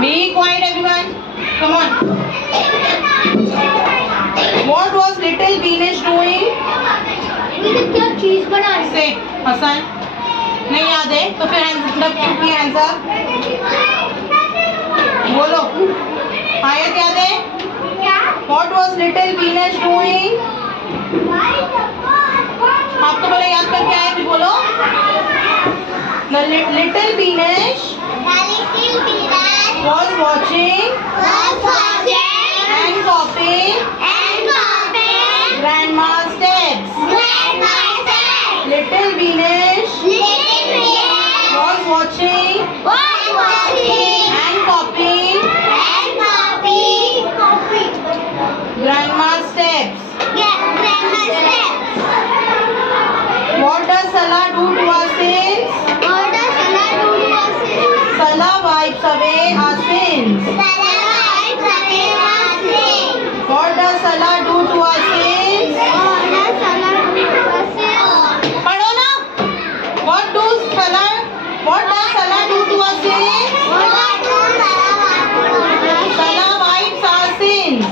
Be quiet, everyone. Come on. What was little Beanish doing? क्या चीज बना रही Say, Hasan. नहीं याद है तो फिर आंसर बोलो. आयत याद है? What was little Beanish doing? आप तो बोले याद करके आए फिर बोलो. The little Beanish was watching and copying grandma's steps. Little Beanish was watching and copying grandma's steps. What does Salah do to our sins? Salah wipes away our sins. What does Salah do to our sins? पढ़ो ना. What does Salah do to our sins? Salah wipes our sins.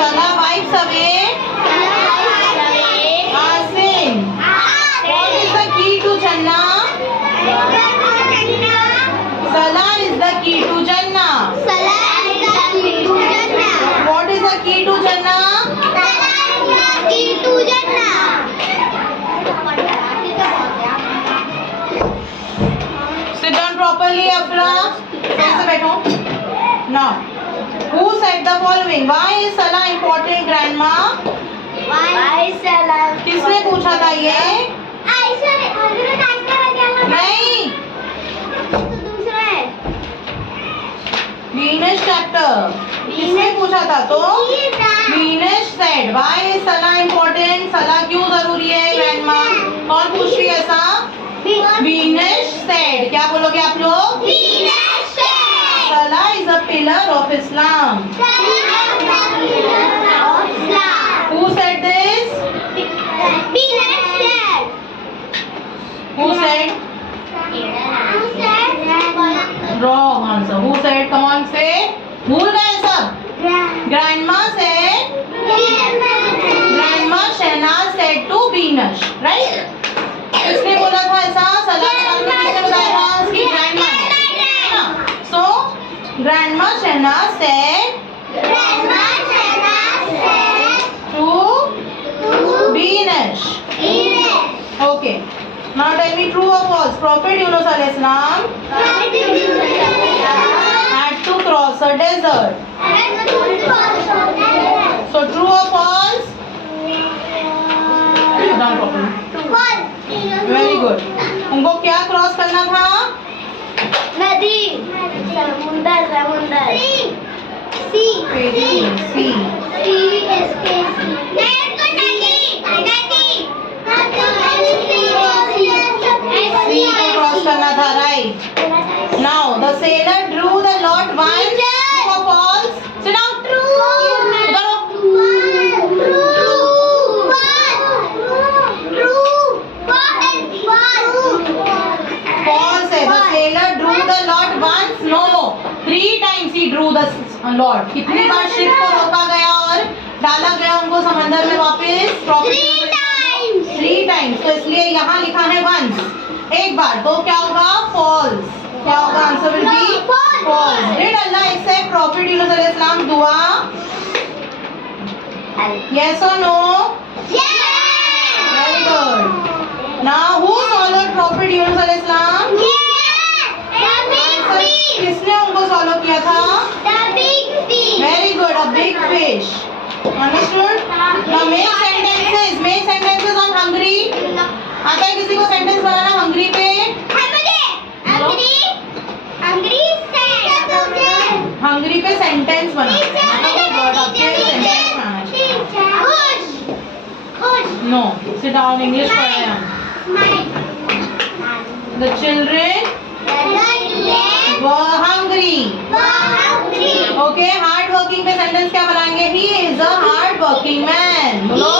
Salah wipes away our sin. What is the key to Jannah? Salah is the key to Jannah. What is the key to Jannah? Sit down properly, Afra. ऐसे बैठो. Now, who said the following? Why is Salah important, Grandma? किसने पूछा था ये? नहीं. Beanish chapter. किसने पूछा था तो? Beanish said. Why is Salah important? Salah क्यों जरूरी है, Grandma? कौन पूछ रही है ऐसा? Beanish said. क्या बोलोगे आप लोग? Salah is a pillar of Islam. Who said this? Who said? Wrong answer. Who said? Come on, say. भूल गए सब. Grandma said. Grandma Shehnaz said to Beanish, right? किसने बोला था ऐसा? सलाह के बारे में किसने बताया था? उसकी grandma ने. So, Grandma Shehnaz said to Beanish. Okay. Now tell me true or false. Prophet Yunus alayhi salam had to cross a desert. So true or false? Done properly. Very good. उनको क्या cross करना था? नदी, समुंदर, सी, cross करना था, right? Now the sailor drew the lot once. True or false? Sit down. False है. The sailor drew the lot once. No. 3 times he drew the lot. कितनी बार शिप को रोका गया और डाला गया उनको समंदर में वापस? 3 times. तो इसलिए यहाँ लिखा है once. एक बार. तो क्या होगा? False. क्या होगा? Answer will be false. Did Allah accept Prophet Yunus alayhi salam dua? Yes or no? Very good. Now who followed Prophet Yunus alayhi salam? किसने उनको फॉलो किया था? Very good. A big fish. Understood? Now make sentences on hungry. आता है किसी को sentence बनाना hungry पे? Hungry पे सेंटेंस बनाना. No. Sit down. English पढ़ रहे हैं. The children were hungry. Okay. Hard working पे सेंटेंस क्या बनाएंगे? He is a hard working man. बोलो.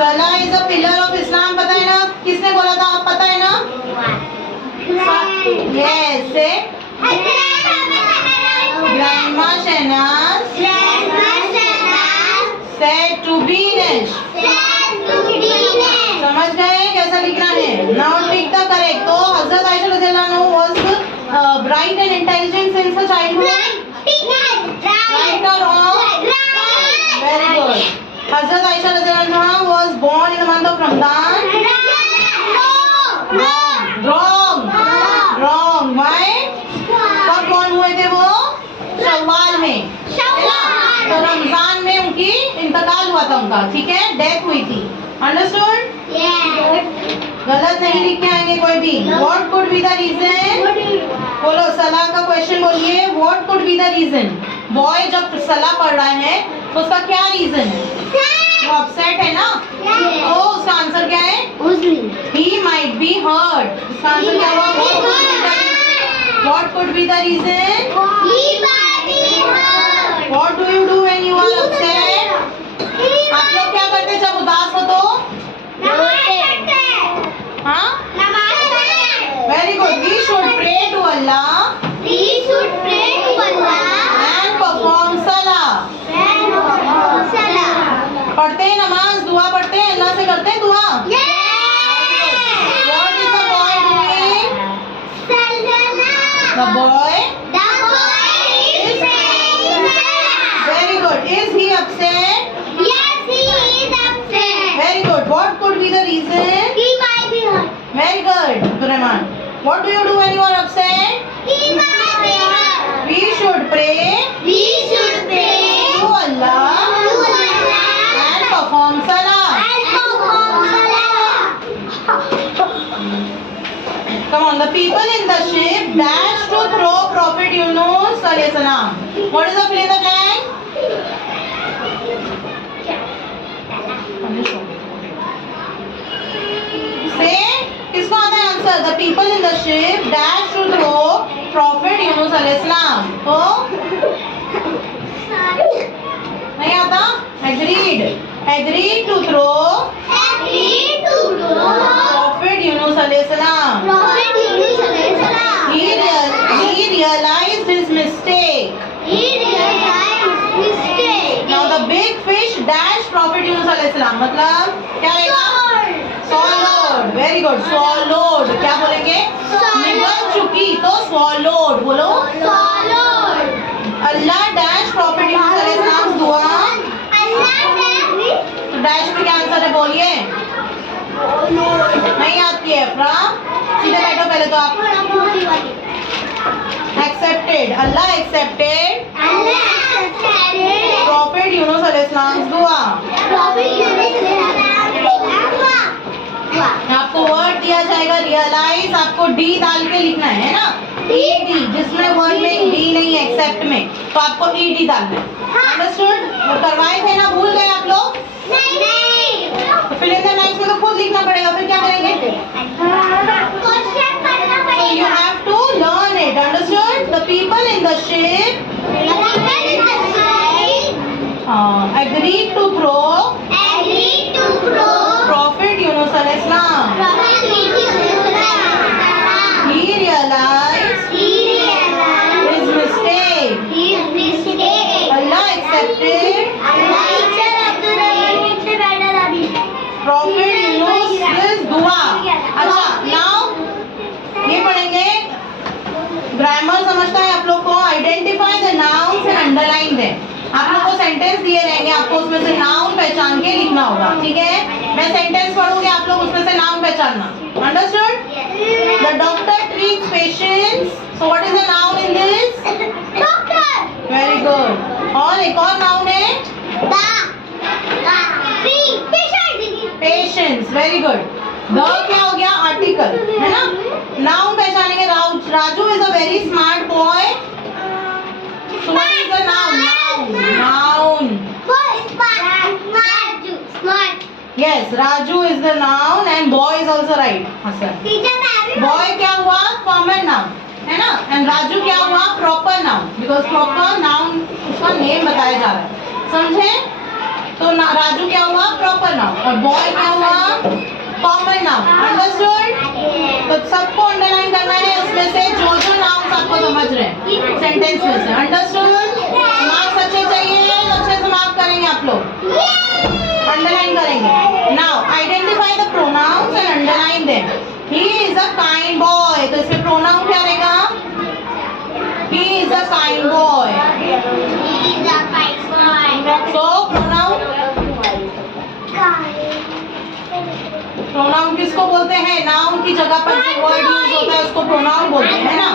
सला is a pillar of Islam, पता है ना? किसने बोला था, आप पता है ना? Yes, say grandma Shahnaz said to be Nesh. समझ गए कैसा लिखना है? Now pick the correct. तो हजरत आयशा रज़ियल्लाहु अन्हा was bright and intelligent since her childhood. Right or wrong? Very good. हजरत आयशा रज़ियल्लाहु अन्हा was born in the month of Ramadan. Wrong. Why? कब born हुए थे वो? शव्वाल में, तो रमजान में उनकी इंतकाल हुआ था उनका, ठीक है? डेथ हुई थी। अंडरस्टूड? गलत नहीं लिख के आएंगे कोई भी। What could be the reason? बोलो, सलाह का क्वेश्चन बोलिए। What could be the reason? Boy जब सलाह पढ़ रहा है तो उसका क्या रीजन है? वो अपसेट है ना, तो उसका आंसर क्या है? He might be hurt. उसका आंसर क्या हुआ? What could be the reason? What do you do when you are upset? आप लोग क्या करते जब उदास हो तो? हाँ? Very good. We should pray to Allah and perform salah. पढ़ते हैं नमाज, दुआ पढ़ते हैं, अल्लाह से करते हैं दुआ। What is the boy doing? The boy. Very good. Is he upset? Yes, he is upset. Very good. What could be the reason? He might be hurt. Very good, Abdurrahman. What do you do when you are upset? He might be hurt. We should pray We should pray to Allah to Allah and perform salah. and perform salah. Come on, the people in the ship dashed to throw Prophet Yunus alayhi salam. What is the fill in the blank? Say, किसको आता है answer? The people in the ship dashed to throw Prophet Yunus alayhi salam. तो नहीं आता? Agreed to throw Agreed to do Prophet Yunus alayhi salam. Prophet Yunus alayhi salam. He realized his mistake. He realized mistake. Now the big fish dashed Prophet Yunus alayhi salam. मतलब क्या रहेगा? Swallowed. Very good. Swallowed. क्या बोलेंगे? निगल चुकी तो swallowed. बोलो. Swallowed. अल्लाह dash Prophet Yunus alayhi salam दुआ. तो dash में क्या आंसर है बोलिए? नहीं याद किए अफरा? सीधे बैठो पहले तो आप। Accepted. Allah accepted Prophet Yunus alayhi salam's दुआ. आपको वर्ड दिया जाएगा रियलाइज, आपको डी डाल के लिखना है ना? ईडी, जिसमें वर्ड में डी नहीं है एक्सेप्ट में, तो आपको ईडी डालना है। अंडरस्टूड? वो करवाए थे ना, भूल गए आप लोग? तो फिर इन द ब्लैंक्स में तो खुद लिखना पड़ेगा, फिर क्या करेंगे? So you have to learn it. Understood? The people in the ship agreed to throw Prophet Yunus alayhi salam. He realized his mistake. Allah accepted Prophet Yunus' दुआ. अच्छा, now ये पढ़ेंगे, ग्रामर समझता है आप लोग को? Identify the nouns and underline them. आप लोग को सेंटेंस दिए रहेंगे, आपको उसमें से नाउन पहचान के लिखना होगा, ठीक है? मैं सेंटेंस पढ़ूंगी, आप लोग उसमें से नाउन पहचानना. Understood? The doctor treats patients. So what is the noun in this? Very good. और एक और नाउन है पेशेंस. Very good. द क्या हो गया? आर्टिकल, है ना? नाउन पहचानेंगे. Raju is a very smart boy. So what is the noun? Noun. Smart. Yes, Raju is the noun and boy is also right. Hasan. Boy क्या हुआ? Common noun, है ना? And Raju क्या हुआ? Proper noun. Because proper noun उसका name बताया जा रहा है. समझे? तो राजू क्या हुआ? Proper noun. और बॉय क्या हुआ? Common noun. अंडरस्टूड? तो सबको अंडरलाइन करना है इसमें से जो नाउन्स आपको समझ रहे हैं सेंटेंस में से। अंडरस्टूड? मार्क्स अच्छे चाहिए, अच्छे से मार्क करेंगे आप लोग, अंडरलाइन करेंगे। Now identify the pronouns and underline them. He is a kind boy, तो इसमें प्रोनाउन क्या रहेगा? ही इज अ काइंड बॉय। तो प्रोनाउन किसको बोलते हैं? नाउन की जगह पर जो वर्ड यूज होता है उसको प्रोनाउन बोलते हैं ना।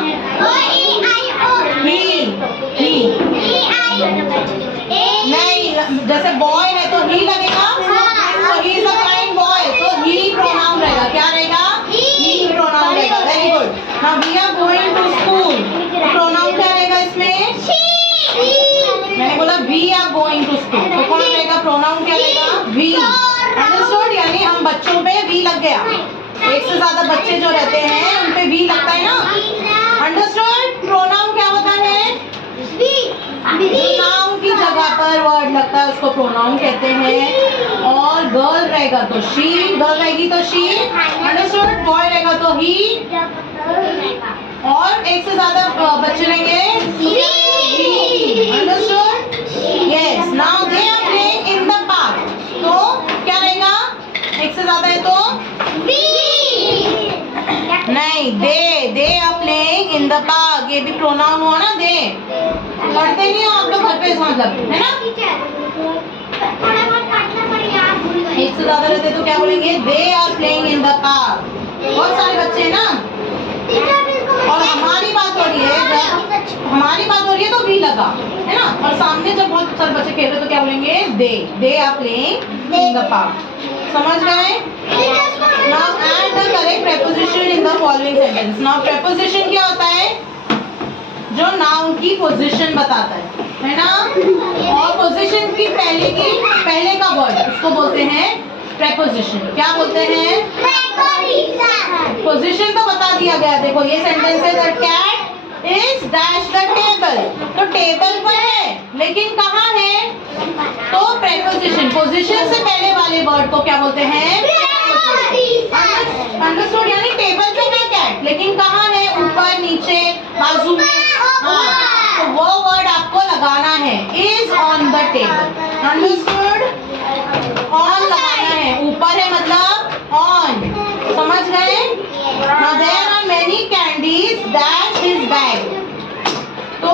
नहीं, जैसे बॉय है तो ही लगेगा, तो he is a kind boy, तो ही प्रोनाउन रहेगा। क्या रहेगा? ही प्रोनाउन रहेगा। Very good. Now we are going to school, pronoun क्या रहेगा इसमें? मैंने बोला we are going to school, तो कौन रहेगा? प्रोनाउन क्या रहेगा? वी। अंडरस्टूड? यानी हम बच्चों पे वी लग गया। एक से ज्यादा बच्चे जो रहते हैं उन पे वी लगता है ना। अंडरस्टूड? प्रोनाउन क्या होता है? नाउन की जगह पर वर्ड लगता है उसको प्रोनाउन कहते हैं। और गर्ल रहेगा तो शी, गर्ल रहेगी तो शी। अंडरस्टूड? बॉय रहेगा तो ही, और एक से ज्यादा बच्चे रहेंगे understood? Yes. Now they are playing in the park, तो क्या रहेगा? एक से ज्यादा है तो नहीं, they are playing in the park, ये भी प्रोनाउन हुआ ना। दे पढ़ते नहीं हो आप लोग घर पे, इसका मतलब है ना। एक से ज्यादा रहते तो क्या बोलेंगे? They are playing in the park. बहुत सारे बच्चे हैं ना, और हमारी बात हो रही है, जब हमारी बात हो रही है तो भी लगा है ना। और सामने जब बहुत सारे बच्चे खेल रहे तो क्या बोलेंगे? They are playing in the park. समझ गए? Now add the correct preposition in the following sentence. Now preposition क्या होता है? जो नाउन की पोजीशन बताता है ना। और पोजीशन की पहले का वर्ड उसको बोलते हैं प्रेपोजिशन। क्या बोलते हैं? पोजीशन तो बता दिया गया। देखो ये सेंटेंस है, the cat is dash the table, तो टेबल पर है लेकिन कहाँ है? तो प्रेपोजिशन, पोजीशन से पहले वाले वर्ड को क्या बोलते हैं? अंडरस्टूड? यानी टेबल पे है कैट, लेकिन कहाँ है? ऊपर, नीचे, बाजू में। हाँ, तो वो वर्ड आपको लगाना है, is on the table. Understood? On लगाना है, ऊपर है मतलब ऑन। समझ गए? Now there are many candies dash his bag, तो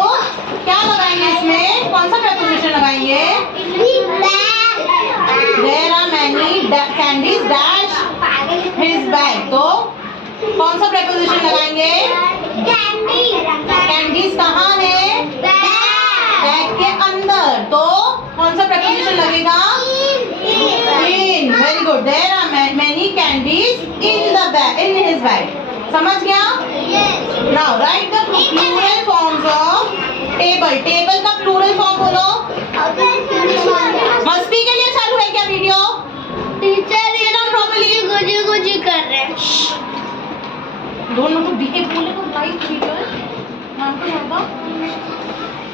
क्या लगाएंगे इसमें? कौन सा प्रेपोजिशन लगाएंगे? There are many candies dash his bag, तो कौन सा प्रेपोजिशन लगाएंगे? कैंडीज कहाँ है? बैग के अंदर, तो कौन सा प्रेपोजिशन लगेगा? In. Very good. There are many candies in the bag, in his bag. समझ गया? Now write the plural forms of table. Table का plural form बोलो। मस्ती के लिए चालू है क्या वीडियो? गुजी कर रहे हैं। दोनों को बीके बोले तो लाइव वीडियो है, नाम तो होगा,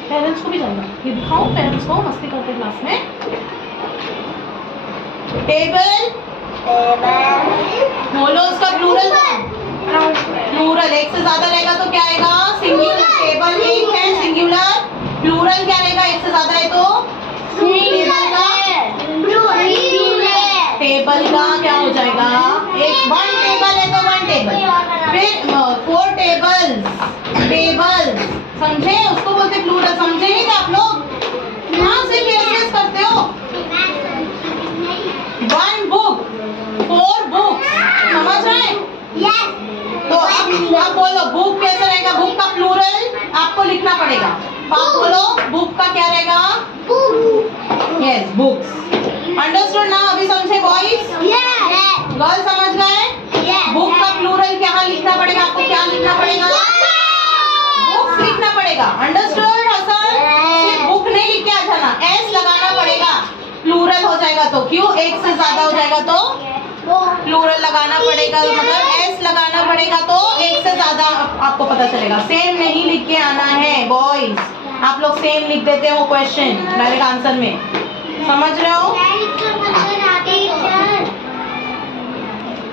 पेरेंट्स को भी जाएगा। ये दिखाओ पेरेंट्स को मस्ती करते क्लास में। टेबल बोलो उसका प्लूरल फॉर्म। प्लूरल एक से ज्यादा रहेगा तो क्या आएगा? सिंगुलर। टेबल एक है सिंगुलर, प्लूरल क्या रहेगा? एक से ज्यादा है तो टेबल का क्या हो जाएगा? एक, वन टेबल है तो वन टेबल, फिर फोर टेबल, समझे? उसको बोलते प्लूरल। समझे नहीं थे आप लोग? हाँ, सिर्फ ऐसे करते हो। वन बुक, फोर बुक, समझ रहे हैं? तो अब बोलो बुक कैसे रहेगा? बुक का प्लूरल आपको लिखना पड़ेगा। आप बोलो बुक का क्या रहेगा? Yes, books. अंडरस्टूड ना? अभी समझे बॉयज? गर्ल समझ गए? बुक का प्लूरल क्या लिखना पड़ेगा आपको? क्या लिखना पड़ेगा? बुक्स लिखना पड़ेगा। अंडरस्टूड हसन? सिर्फ बुक नहीं लिख के आ जाना, एस लगाना पड़ेगा, प्लूरल हो जाएगा तो। क्यों? एक से ज्यादा हो जाएगा तो प्लूरल लगाना पड़ेगा, मतलब एस लगाना पड़ेगा तो एक से ज्यादा आपको पता चलेगा। सेम नहीं लिख के आना है बॉयज। आप लोग सेम लिख देते हो क्वेश्चन डायरेक्ट आंसर में। समझ रहे हो? इसका मतलब आते